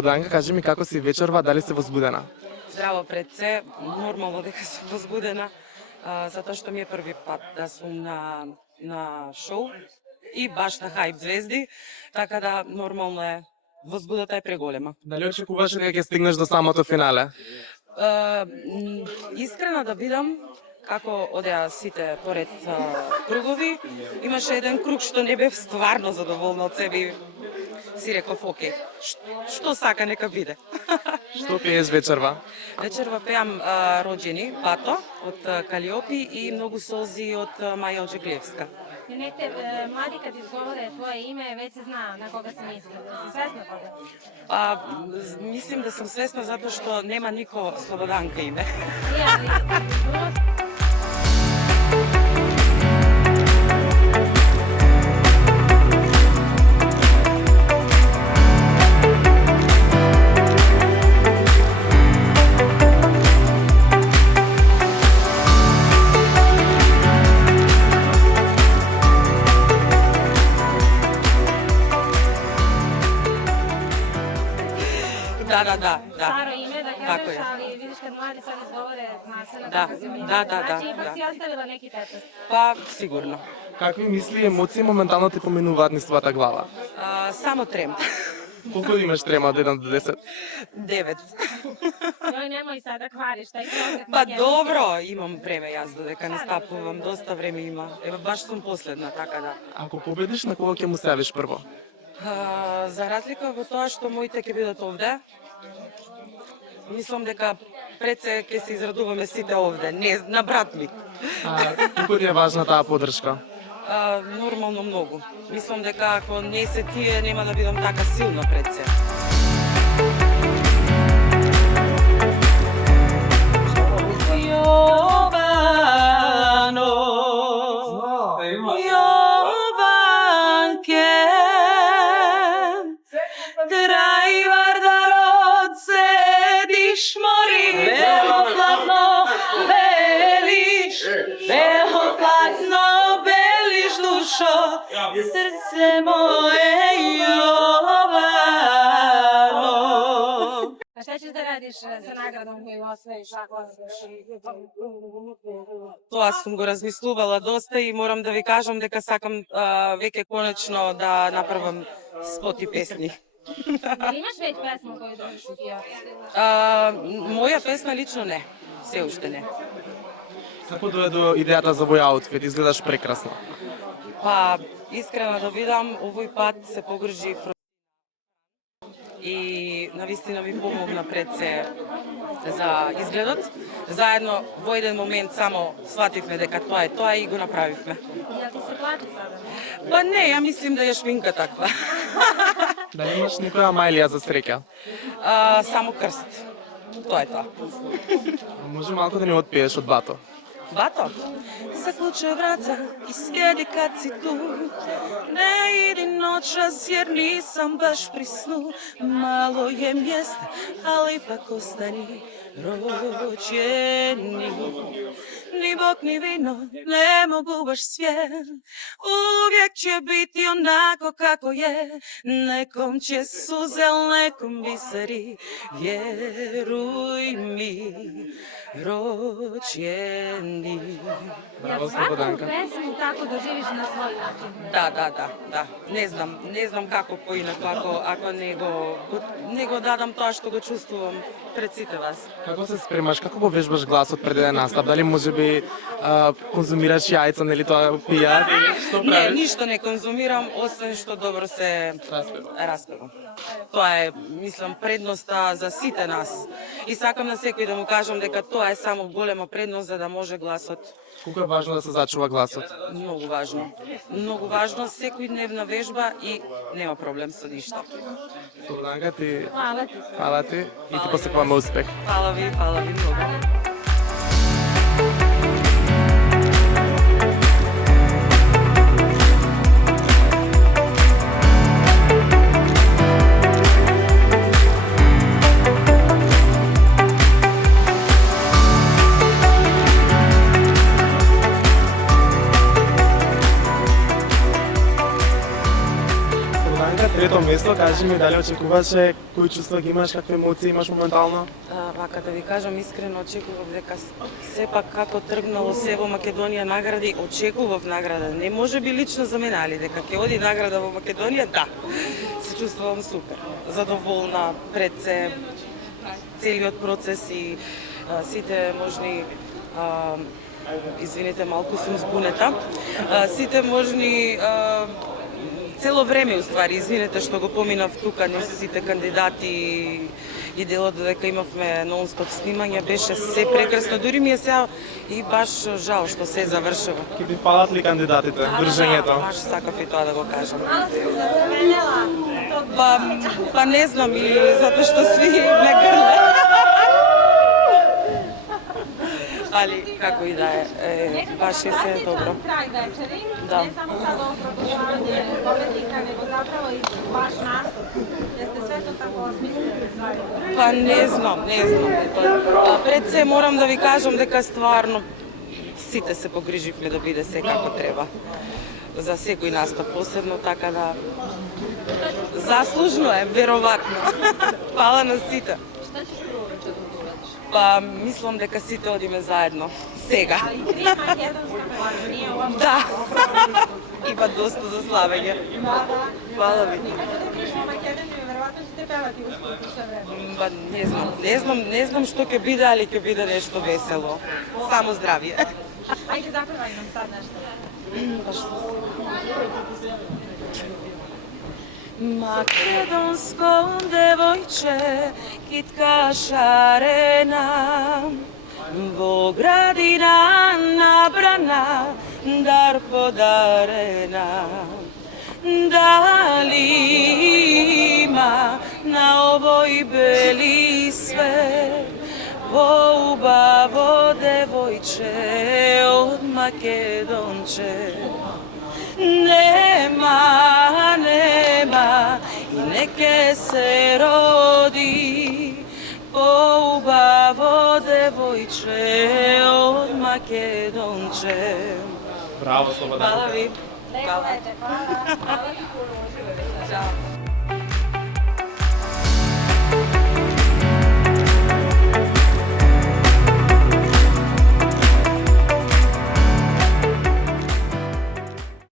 Слободанка, кажи ми како си вечерва, дали си возбудена? Здраво пред се, нормално дека сум возбудена, затоа што ми е први пат да сум на шоу и баш на хајп звезди, така да нормално е, возбудата е преголема. Дали очекуваш дека ќе стигнеш до самото финале? Искрена да бидам, како одеа сите поред кругови, имаше еден круг што не бев стварно задоволна од себе и си реков, окей, што сака нека биде. Што пееш вечерва? Вечерва пеам Роđeni, Бато, од Калиопи и Многу солзи од Маја Оđеглевска. Некои млади кад изговоре твое име, веќе се знаа на кога се мисли. Си свесна кога? Мислим да сум свесна затоа што нема нико Слободанка име. Да. Старо име да Така кажеш, е. али видиш кад млади сега изговоре, знае се на Да, кога се мисли. да. Значи ипак си оставила неки тетост. Па, сигурно. Какви мисли и емоции моментално ти поминуваат низ твојата глава? Само трем. Колку имаш трема од 1 до 10? 9. Јој немој сега да квариш, тај просек. Па добро, имам време јас додека настапувам, доста време има. Ева баш сум последна, така да. Ако победиш, на кого ќе му се јавиш прво? За разлика во тоа што моите ќе бидат овде, мислам дека пред се ќе се израдуваме сите овде, не на брат ми. Колку ти е важна таа поддршка? Нормално многу. Мислам дека ако не се тие, нема да бидам така силна пред се. Срце моје Јовано. А што ќе да радиш за наградом кој освоиш ако Тоа сум го размислувала доста и морам да ви кажам дека сакам веќе конечно да направам спот и песни. Дали имаш веќе песма кој да шутија? Моја песна лично не, се уште не. Како дое до идејата за овој аутфит? Изгледаш прекрасно. Па, искрено да видам, овој пат се погрижи и навистина ми помогна пред се за изгледот. Заедно во еден момент само свативме дека тоа е тоа и го направивме. Ја ти се плати сега? Па не, ја мислим да е шминка таква. Да имаш некоја мајлија за среќа? Само крст. Тоа е тоа. Може малку да ни отпееш од Бато? Бато, заклуче врата и сједи кад си ту. Не иди ночас jer nisam baš pri snu. Malo je mjesta, ali ipak ostani rođeni. Ni bok ni vino ne mogu baš svijet. Uvijek će biti onako kako je. Nekom će suze, nekom biseri. Vjeruj mi, rođeni. Браво, Ја сваку Слободанка. песму тако доживиш на свој начин. Да. Не знам како поинаку ако не го дадам тоа што го чувствувам пред сите вас. Како се спремаш? Како го вежбаш гласот пред еден настап? Дали можеби конзумираш јајца, нели тоа пијат? Што Не, правиш? ништо не конзумирам, освен што добро се распевам. Тоа е, мислам, предноста за сите нас. И сакам на секој да му кажам дека тоа е само голема предност за да може гласот. Колку е важно да се зачува гласот? Многу важно. Многу важно, секојдневна вежба и нема проблем со ништо. Слободанка, ти Хвала ти. фала ти и ти посекуваме успех. Фала ви многу. Трето место чувство, кажи ми, дали очекуваше, кои чувства ги имаш, какви емоции имаш моментално? Вака да ви кажам искрено, очекував дека сепак како тргнало се во Македонија награди, очекував награда. Не може би лично за мене, али дека ќе оди награда во Македонија, да. Се чувствувам супер, задоволна пред се, целиот процес и сите можни извините, малку сум збунета. Сите можни цело време уствари, извинете што го поминав тука, не сите кандидати и делот дека имавме нон-стоп снимање беше се прекрасно. Дури ми е сега и баш жал што се завршува. Ке ти фалат ли кандидатите, дружењето? Баш сакав и тоа да го кажам. Мало си се зацрвенела. Па не знам, или затоа што сви ме грле. Али како и да е, баш е се добро. Крај вечери, Да. не само сад ово проглашавање победника, него заправо и ваш наступ. Јесте све тоа тако осмислили? Па не знам. Пред се морам да ви кажам дека стварно сите се погриживме да биде се како треба. За секој настап посебно, така да заслужно е, веројатно. Фала на сите. Што ќе пророчат да добедиш? Па мислам дека сите одиме заедно. Сега. Али три македонска певача, ние уопште. Да. Има доста за славење. Да. Фала ви. Како да бидеш во Македонија, веројатно ќе те певати уступи се време. Ба, не знам што ќе биде, али ќе биде нешто весело. Само здравје. Ајде запевај нам сад нешто. Македонско девојче, китка шарена, во градина набрана, дар подарена. Дали има на овој бели свет поубаво девојче од Македонче? Нема, и неке се роди поубаво девојче од Македонче. Браво, Слободан. Фала ви. Леpo вечер, hvala. Hvala ti puno, uživaj. Ćao.